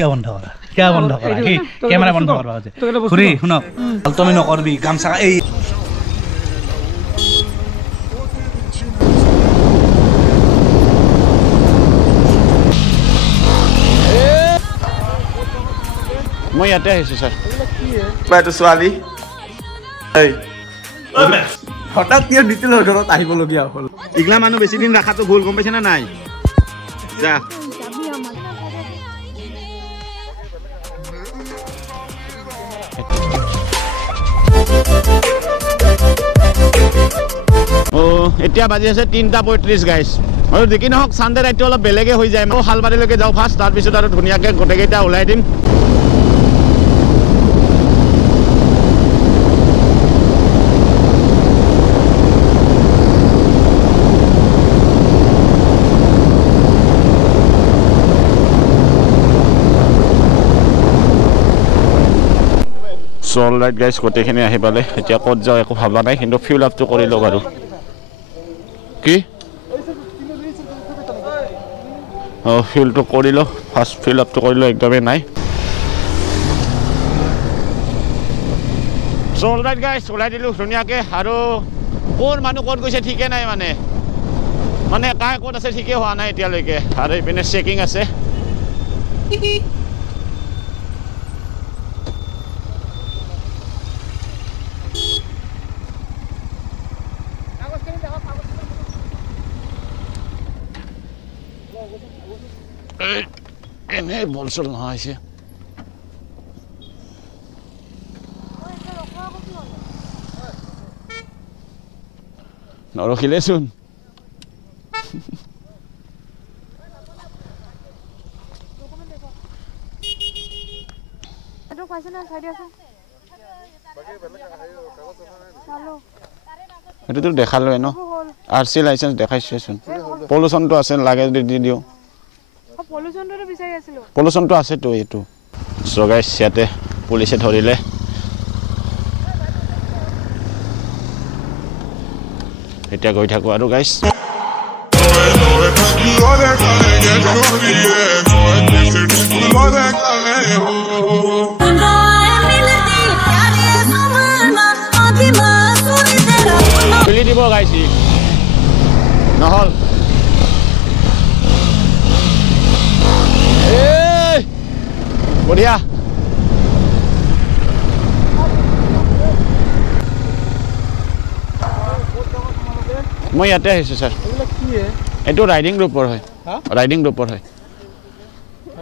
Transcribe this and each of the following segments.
কিয় বন্ধ কৰা কি কেমেৰা বন্ধ কৰবা আছে খুৰী শুনক তুমি নকৰবি গামছা এই মই ইয়াতে আহিছো স্যাৰ বাইটো ছোৱালী এই হঠাৎ কিয় ডিটেইলৰ ঘৰত আহিবলগীয়া হ'ল ইগলা মানুহ বেছি দিন ৰাখাটো ভুল গম পাইছে না নাই যা এতিয়া বাজি আছে 3:35 গাইছ আৰু দেখি নহওক সানডে ৰাইটো অলপ বেলেগে হৈ যায় মই হালবাৰীলৈকে যাওঁ ফাৰ্ষ্ট তাৰপিছত আৰু ধুনীয়াকে গোটেইকেইটা ওলাই দিম So alright guys, গোটেইখিনি আহি পালে এতিয়া ক'ত যাওঁ একো ভাবা নাই কিন্তু ফিউল আপটো কৰি লওক আৰু কি ফিউলটো কৰি লওক ফাৰ্ষ্ট ফিউল আপটো কৰি লওক একদমেই নাই So alright guys, ওলাই দিলোঁ ধুনীয়াকৈ আৰু কোন মানুহ ক'ত গৈছে ঠিকে নাই মানে কাই ক'ত আছে ঠিকে হোৱা নাই এতিয়ালৈকে আৰু এইপিনে চেকিং আছে এনে বলছল নহয় আছে নৰখিলেচোন এইটো তো দেখালোৱে ন আৰসি লাইসেন্স দেখাইছেচোন পলিউশনটো আছে লাগে দি দিও পলিউশনটো আছে তো এইটো সো গাইস ইয়াতে পুলিশে ধৰিলে এতিয়া গৈ থাকো আৰু গাইস খুলি দিব গাইস নহল বঢ়িয়া মই ইয়াতে আহিছো স্যাৰ এইটো ৰাইডিং গ্ৰুপৰ হয় ৰাইডিং গ্ৰুপৰ হয়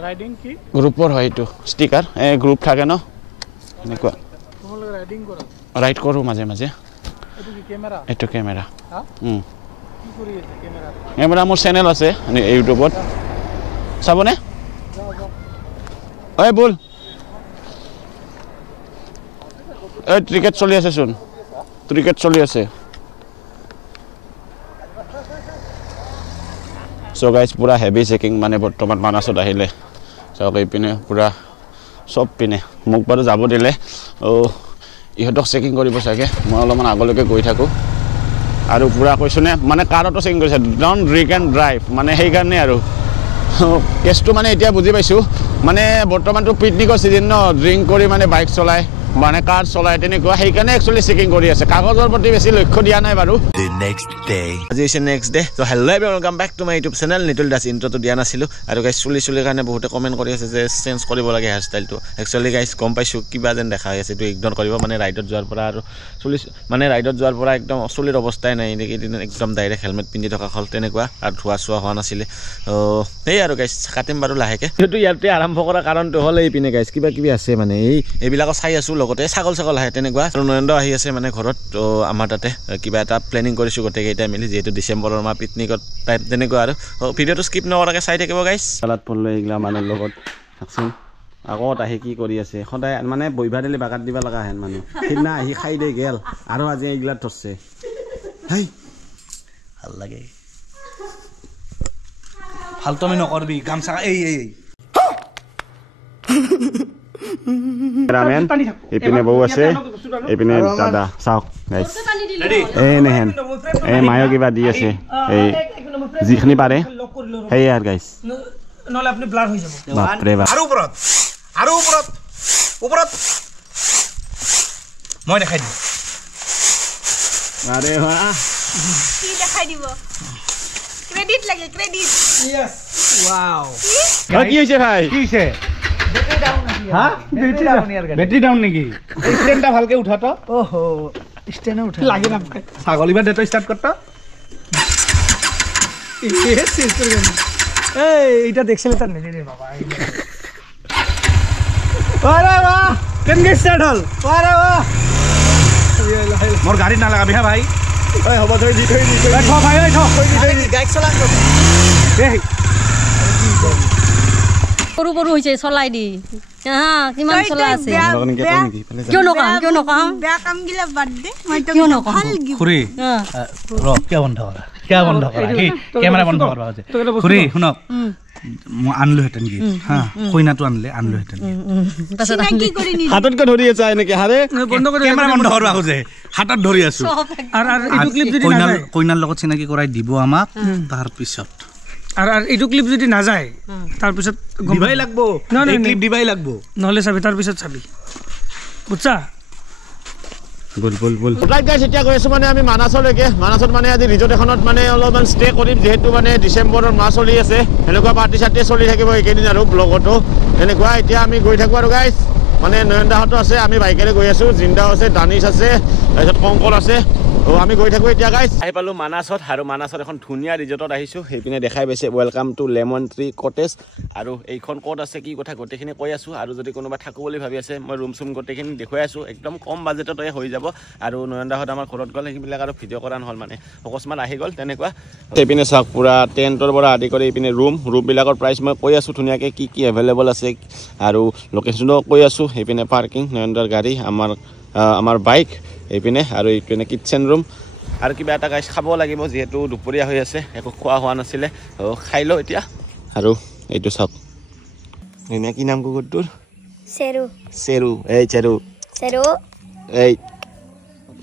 ৰাইডিং কি গ্ৰুপৰ হয় এইটো ষ্টিকাৰ এই গ্ৰুপ থাকে ন এনেকুৱা তোমালোক ৰাইডিং কৰা ৰাইড কৰো মাজে মাজে এইটো কি কেমেৰা এইটো কেমেৰা কি কৰি আছে কেমেৰা কেমেৰা মোৰ চেনেল আছে ইউটিউবত চাবনে ঐ বল এই ক্ৰিকেট চলি আছে চোন ক্ৰিকেট চলি আছে সো গাইস পুৰা হেভি চেকিং মানে বৰ্তমান মানাসত আহিলে সব এইপিনে পুৰা সব পিনে মোক বাৰু যাব দিলে ইহঁতক চেকিং কৰিব চাগে মই অলপমান আগলৈকে গৈ থাকো আৰু পুৰা কৈছনে মানে কাৰটো চেকিং কৰিছে ডোন্ট ড্ৰিংক এণ্ড ড্ৰাইভ মানে সেই কাৰণে আৰু কেছটো মানে এতিয়া বুজি পাইছো মানে বৰ্তমানটো পিকনিকৰ সিজন ন ড্ৰিংক কৰি মানে বাইক চলাই মানে কাৰ চলাই তেনেকুৱা সেই কাৰণে একচুয়ালি চেকিং কৰি আছে কাগজৰ প্ৰতি বেছি লক্ষ্য দিয়া নাই বাৰু the next day আজি is next day so hello everyone welcome back to my YouTube channel Nitul Das ইন্ট্ৰোটো দিয়া নাছিলো আৰু গাইস চুলিৰ কাৰণে বহুতে কমেন্ট কৰি আছে যে চেঞ্জ কৰিব লাগে হেয়াৰ ষ্টাইলটো একচুয়ালি গাইস গম পাইছো কিবা যেন দেখা আছে তো ইগনোৰ কৰিব মানে ৰাইডত যোৱাৰ পৰা আৰু চুলি মানে ৰাইডত যোৱাৰ পৰা একদম চুলিৰ অৱস্থাই নাই এদিন একদম ডাইৰেক্ট হেলমেট পিন্ধি থকা হল তেনেকুৱা আৰু ধোৱা চোৱা হোৱা নাছিলে এই আৰু গাইস কাটিম বাৰু লাহেকে এটো ইয়াতে আৰম্ভ কৰা কাৰণটো হল এই পিনে গাইস কিবা কিবি আছে মানে এইবিলাক চাই আছো লগতে ছাগল আহে তেনেকুৱা আৰু নৰেন্দ্ৰ আহি আছে মানে ঘৰত তো আমাৰ তাতে কিবা এটা প্লেনিং কৰিছো গোটেইকেইটা মিলি যেহেতু ডিসেম্বৰৰ মাহ পিকনিকত টাইপ তেনেকুৱা আৰু ভিডিওটো স্কিপ নকৰাকৈ চাই থাকিব গাইস সালাত পৰলো এইগলা মানুহৰ লগত থাকচোন আগত আহি কি কৰি আছে সদায় মানে বইভা দিলে বাগাত দিবা লগা হেন মানুহ সিদিনা আহি খাই দে গেল আৰু আজি এইগলা ধৰছে হেই ভাল লাগে ফালতমি নকৰবি গামছা এই রামেন এপিনে বউ আছে এপিনে দাদা চাওক গাইস এই নেহেন এই মায়ো কিবা দি আছে এই যিখিনি পাৰে সেই আৰ গাইস নহলে আপনি ব্লাৰ হৈ যাব বাপৰে বাপ আৰু ওপৰত ওপৰত মই দেখাই দিম আৰে বাহ কি দেখাই দিব ক্ৰেডিট লাগে ক্ৰেডিট ইয়েস ওয়াও কি হৈছে ভাই কি হৈছে হা বেটারি ডাউন নেকি স্ট্যান্ডটা ভালকে উঠা তো ওহো স্টেনে উঠা লাগে না ছাগলী বা ডেটো স্টার্ট করতো ইয়েস এই এটা দেখছিলে তার নেই রে বাবা আরে বাহ কেনকে স্টার্ট হল আরে বাহ মোর গাড়ি না লাগাবি হ্যাঁ ভাই ঐ হ'ব থৈ দি থ ভাই থ গাইক চলা এই সৰু সৰু হৈছে চলাই দি কিমান চলা আছে কিয় নকাম বেয়া কাম গিলা বাদ দে মই তো কিয় নকাম খুৰী ৰ কিয় বন্ধ কৰা কি কেমেৰা বন্ধ কৰবা আছে খুৰী শুনক মই আনলোহেঁতেন কি হা কইনাটো আনলোহেঁতেন কি কৰি নি হাততকৈ ধৰি আছে এনেকে হাৰে বন্ধ কৰি কেমেৰা বন্ধ কৰবা খোজে হাতত ধৰি আছো আৰু এইটো ক্লিপ যদি না যায় কইনাৰ লগত চিনাকি কৰাই দিব আমাক তাৰ পিছত আৰু এইটো ক্লিপ যদি না যায় তাৰ পিছত দিবাই লাগবো এই ক্লিপ দিবাই লাগবো নহলে চাবি তাৰ পিছত চাবি বুঝছা বল ৰাইট গাইস এতিয়া গৈ আছো মানে আমি মানাসলৈকে মানাসত মানে আজি ৰিজৰ্ট এখনত মানে অলপমান ষ্টে কৰিম যেহেতু মানে ডিচেম্বৰৰ মাহ চলি আছে এনেকুৱা পাৰ্টি চাৰ্টি চলি থাকিব এইকেইদিন আৰু ব্লগতো এনেকুৱা এতিয়া আমি গৈ থাকো আৰু গাইস মানে নয়নদাহতো আছে আমি বাইকেৰে গৈ আছো জিন্দাও আছে দানিশ আছে তাৰপিছত কংকৰ আছে ও আমি গৈ থাকো এতিয়া গাইস আহি পালো মানাসত আৰু মানাসত এখন ধুনীয়া ৰিজৰ্টত আহিছো সেইপিনে দেখাই পাইছে welcome to Lemon Tree Cottage আৰু এইখন ক'ত আছে কি কথা গোটেইখিনি কৈ আছো আৰু যদি কোনোবা থাকো বুলি ভাবি আছে মই ৰুম চুম গোটেইখিনি দেখুৱাই আছো একদম কম বাজেটতে হৈ যাব আৰু নয়নদাহত আমাৰ ঘৰত গ'ল সেইবিলাক আৰু ভিডিঅ' কৰা নহ'ল মানে অকস্মাত আহি গ'ল তেনেকুৱা এইপিনে চাওক পুৰা টেণ্টৰ পৰা আদি কৰি এইপিনে ৰুমবিলাকৰ প্ৰাইচ মই কৈ আছো ধুনীয়াকৈ কি এভেইলেবল আছে আৰু লোকেশ্যনো কৈ আছো সেইপিনে পাৰ্কিং নয়নদাৰ গাড়ী আমাৰ বাইক এইপিনে আৰু এইপিনে কিটচেন ৰুম আৰু কিবা এটা গাইছ খাব লাগিব যিহেতু দুপৰীয়া হৈ আছে একো খোৱা হোৱা নাছিলে খাই লওঁ এতিয়া আৰু এইটো চাওক এনে কি নাম কুকুৰটোৰ চেৰু এই চেৰু এই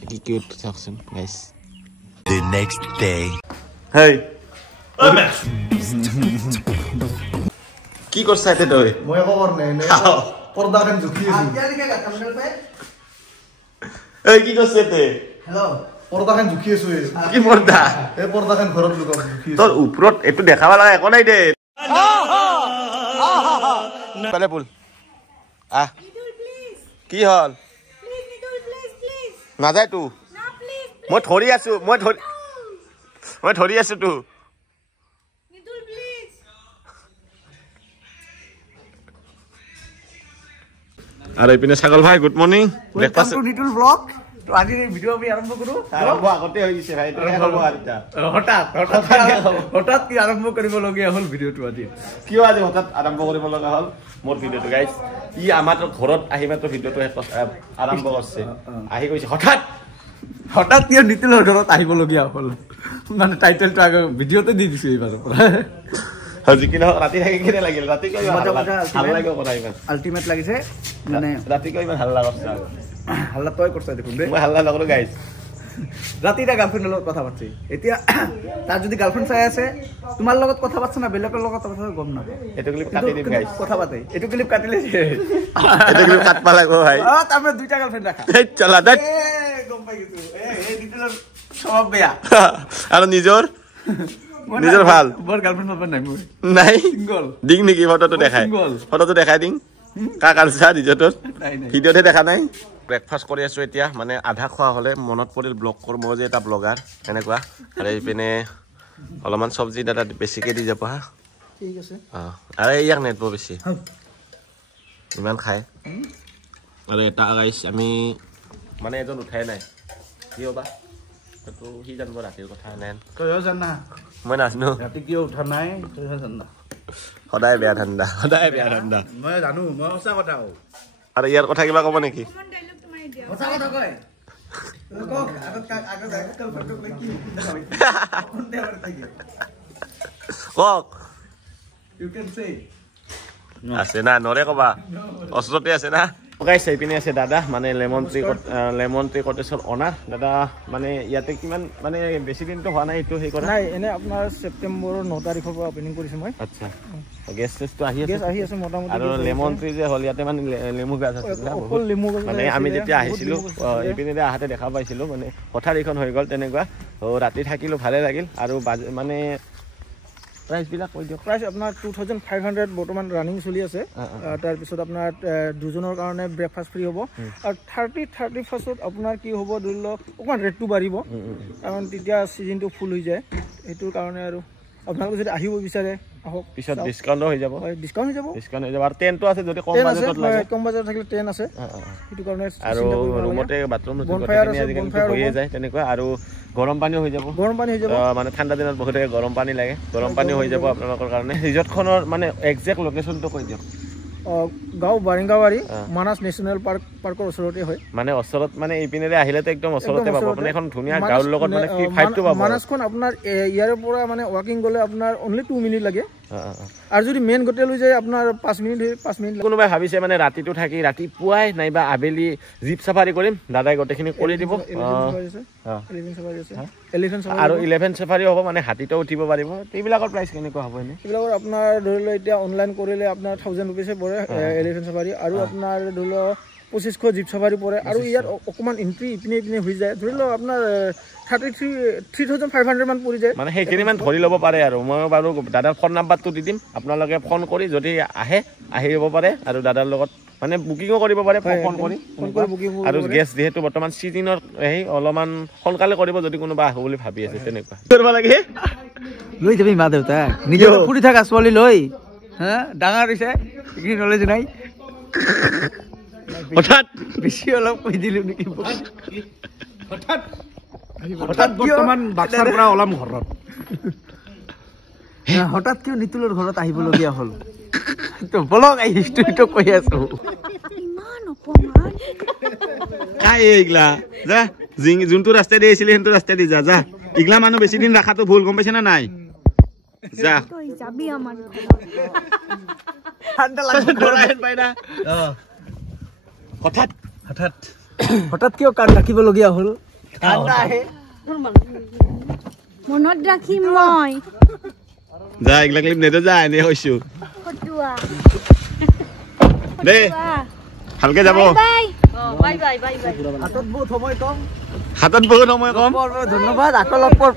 কি কিউট চাওকচোন গাইছ The next day. হেই কি কৰিছা এতিয়া তই মই একো কৰ নাই পৰ্দাখন জুখি আছো এই কি কৰিছে তে হেল্ল' পৰ্দাখন জুখি আছো কি পৰ্দা এই পৰ্দাখন ঘৰত লুকাও জুখি তোৰ ওপৰত এইটো দেখাব লগা একো নাই দে পালে পুল আহ কি হ'ল নাযায় তো মই ধৰি আছো তো আৰু এইপিনে ছাগল ভাই good morning breakfast Nitul blog তো আজি ভিডিও আমি আৰম্ভ কৰো আগতে হৈ গৈছে ভাই হঠাৎ কি আৰম্ভ কৰিবলগীয়া হ'ল ভিডিওটো আজি কিয় আজি হঠাৎ আৰম্ভ কৰিব লগা হ'ল মোৰ ভিডিওটো গাইছ ই আমাৰ ঘৰত আহি মাত্ৰ ভিডিওটো আৰম্ভ কৰিছে আহি গৈছে হঠাৎ কি নিতুলৰ ঘৰত আহিবলগীয়া হ'ল মানে টাইটেলটো আগৰ ভিডিওতে দি দিছো এইবাৰৰ পৰা আজি কি নহয় ৰাতি থাকি কেনে লাগিল ৰাতি কিয় ভাল লাগে কথা ইমান আল্টিমেট লাগিছে মানে ৰাতি কিয় ইমান হাল্লা কৰিছে হাল্লা তই কৰিছ দেখোন দেই মই হাল্লা নকৰো গাইছ ৰাতি এটা গাৰ্লফ্ৰেণ্ডৰ লগত কথা পাতিছে এতিয়া তাৰ যদি গাৰ্লফ্ৰেণ্ড চাই আছে তোমাৰ লগত কথা পাতিছে না বেলেগৰ লগত কথা পাতিছে গম নাপায় এইটো ক্লিপ কাটি দিম গাইছ কথা পাতে এইটো ক্লিপ কাটিলে এইটো ক্লিপ কাটবা লাগিব ভাই তাৰমানে দুইটা গাৰ্লফ্ৰেণ্ড ৰাখা এই চলা দে গম পাই গৈছো এই ডিটেইলৰ স্বভাৱ বেয়া আৰু নিজৰ ভাল বৰ গাৰ্লফ্ৰেণ্ড পাব নাই মই নাই সিংগল দিং নেকি ফটোটো দেখাই দিং কাক আনছা ৰিজৰ্টত ভিডিঅ'তে দেখা নাই ব্ৰেকফাষ্ট কৰি আছো এতিয়া মানে আধা খোৱা হ'লে মনত পৰিল ব্লগ কৰোঁ মই যে এটা ব্লগাৰ এনেকুৱা আৰু এইপিনে অলপমান চব্জি দাদা বেছিকৈ দি যাব হা ঠিক আছে অঁ আৰু ইয়াক নেটব বেছি ইমান খায় আৰু এটা গাইছ আমি মানে এজন উঠাই নাই কিয় বা সেইটো সি জানিব ৰাতিৰ কথা নাই তইও জানা মই নাজানো ৰাতি কিয় উঠা নাই তইও জানা সদায় বেয়া ঠাণ্ডা মই জানো মই সঁচা কথা কওঁ আৰু ইয়াৰ কথা কিবা ক'ব নেকি সঁচা কথা কয় কওক You can say. আছে না নৰে ক'বা অস্ত্ৰতে আছে না গাইছ এইপিনে আছে দাদা মানে লেমন ট্ৰি কটেজৰ অনাৰ দাদা মানে ইয়াতে কিমান মানে বেছি দিনটো হোৱা নাই এইটো সেই কৰা নাই এনে আপোনাৰ ছেপ্টেম্বৰৰ 9 তাৰিখৰ পৰা অপেনিং কৰিছোঁ মই আচ্ছা গেছ চেছটো আহি গেছ আছে আহি আছে মোটামুটি আৰু লেমন ট্ৰি যে হ'ল ইয়াতে মানে লেমু গাছ আছে অকল লেমু গছ মানে আমি যেতিয়া আহিছিলোঁ এইপিনে আহাতে দেখা পাইছিলোঁ মানে পথাৰ এইখন হৈ গ'ল তেনেকুৱা ৰাতি থাকিলোঁ ভালে লাগিল আৰু মানে প্ৰাইচবিলাক কৈ দিয়ক প্ৰাইচ আপোনাৰ 2500 বৰ্তমান ৰানিং চলি আছে তাৰপিছত আপোনাৰ দুজনৰ কাৰণে ব্ৰেকফাষ্ট ফ্ৰী হ'ব আৰু 31st আপোনাৰ কি হ'ব ধৰি লওক অকণমান ৰেটটো বাঢ়িব কাৰণ তেতিয়া ছিজনটো ফুল হৈ যায় সেইটোৰ কাৰণে আৰু আপোনালোকে যদি আহিব বিচাৰে আহক পিছত ডিছকাউণ্টো হৈ যাব ডিছকাউণ্ট হৈ যাব আৰু টেণ্টটো আছে যদি কম বাজেটত লাগে কম বাজেটত থাকিলে 10 আছে সেইটো কাৰণে আৰু ৰুমতে বাথৰুম হৈয়ে যায় তেনেকুৱা আৰু গৰম পানীও হৈ যাব মানে ঠাণ্ডা দিনত বহুতে গৰম পানী লাগে গৰম পানীও হৈ যাব আপোনালোকৰ কাৰণে ৰিজৰ্টখনৰ মানে একজেক্ট লোকেশ্যনটো কৈ দিয়ক গাঁও বাৰিংগাবাৰী মানাস নেশ্যনেল পাৰ্কৰ ওচৰতে হয় মানে ওচৰত মানে এইপিনেৰে আহিলেতো একদম ওচৰতে পাব মানে এখন ধুনীয়া গাঁৱৰ লগত মানে কি ফাইভটো পাব মানাসখন আপোনাৰ ইয়াৰ পৰা মানে ৱাকিং গ'লে আপোনাৰ অনলি 2 মিনিট লাগে আৰু যদি মেইন হোটেল হৈ যায় আপোনাৰ 5 মিনিট কোনোবাই ভাবিছে মানে ৰাতিটো থাকি ৰাতিপুৱাই নাইবা আবেলি জীপ চাফাৰী কৰিম দাদাই গোটেইখিনি কৰি দিব আৰু 11 চাফাৰী হ'ব মানে হাতীতো উঠিব পাৰিব এইবিলাকৰ প্ৰাইচ কেনেকুৱা হ'ব এনে এইবিলাকৰ আপোনাৰ ধৰি লওক এতিয়া অনলাইন কৰিলে আপোনাৰ 1000 रुपीस পৰে 11 চাফাৰী আৰু আপোনাৰ ধৰি লওক 2500 জীপ চাফাৰী পৰে আৰু ইয়াত অকমান এন্ট্ৰি ইপিনে হৈ যায় ধৰি লওক আপোনাৰ 3500 মান পৰি যায় মানে সেইখিনি মান ধৰি ল'ব পাৰে আৰু মই বাৰু দাদাৰ ফোন নাম্বাৰটো দি দিম আপোনালোকে ফোন কৰি যদি আহিব পাৰে আৰু দাদাৰ লগত মানে বুকিংও কৰিব পাৰে ফোন কৰি আৰু গেছ যিহেতু বৰ্তমান সিজনৰ অলপমান সোনকালে কৰিব যদি কোনোবা আহো বুলি ভাবি আছে তেনেকুৱা কৰিব লাগে লৈ যাবি মা দেউতা নিজে ফুৰি থাকা ছোৱালী লৈ ডাঙৰ হৈছে এইখিনি নলেজ নাই হঠাৎ বেছি অলপ কৈ দিলো নেকি হঠাৎ বৰ্তমান বাক্সাৰ পৰা ওলাম ঘৰত হঠাৎ কিয় নিতুলৰ ঘৰত আহিবলগীয়া হ'ল বলক এই হিষ্ট্ৰীটো কৈ আছো কাই এইগলা যা যোনটো ৰাস্তাই দি আহিছিলে সেইটো ৰাস্তাই দি যা ইগলা মানুহ বেছি দিন ৰাখাটো ভুল গম পাইছে না নাই যা যাবি আমাৰ ঠাণ্ডা লাগে হঠাৎ কিয় কাণ ৰাখিবলগীয়া হ'ল ঠাণ্ডা আহে মনত ৰাখিম মই যা ইগলা ক্লিপ নেদে যা এনে হৈছো ফটুৱা দে ভালকে যাব বাই বাই হাতত বহুত সময় কম ধন্যবাদ আকৌ লগ পাম